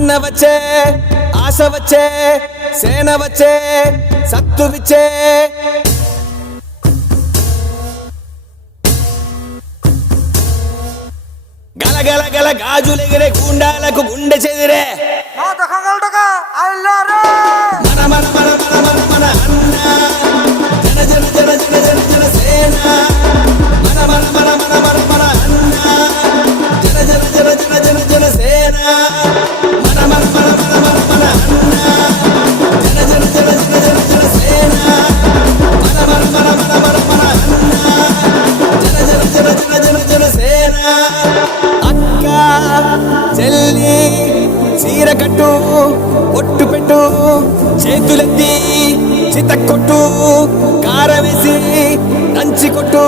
అన్న వచ్చే ఆశ వచ్చే సేన వచ్చే సత్తు విచ్చే గల గల గల గాజులెగిరే గుండాలకు గుండె చెదిరే మన మన మన మన మన మన అన్న జన జన జన జన జన జన సేన మన మన మన మన మన మన అన్న జన జన జన జన జన జన సేన మన మన మన మన మన మన అన్న జన జన జన జన జన జన సేన మన మన మన మన మన మన అన్న జన జన జన జన జన జన సేన అక్క చెల్లి చీర కట్టు ఒట్టు పెట్టు చేతులెత్తి చిత కొట్టు కారం వేసి దంచి కొట్టు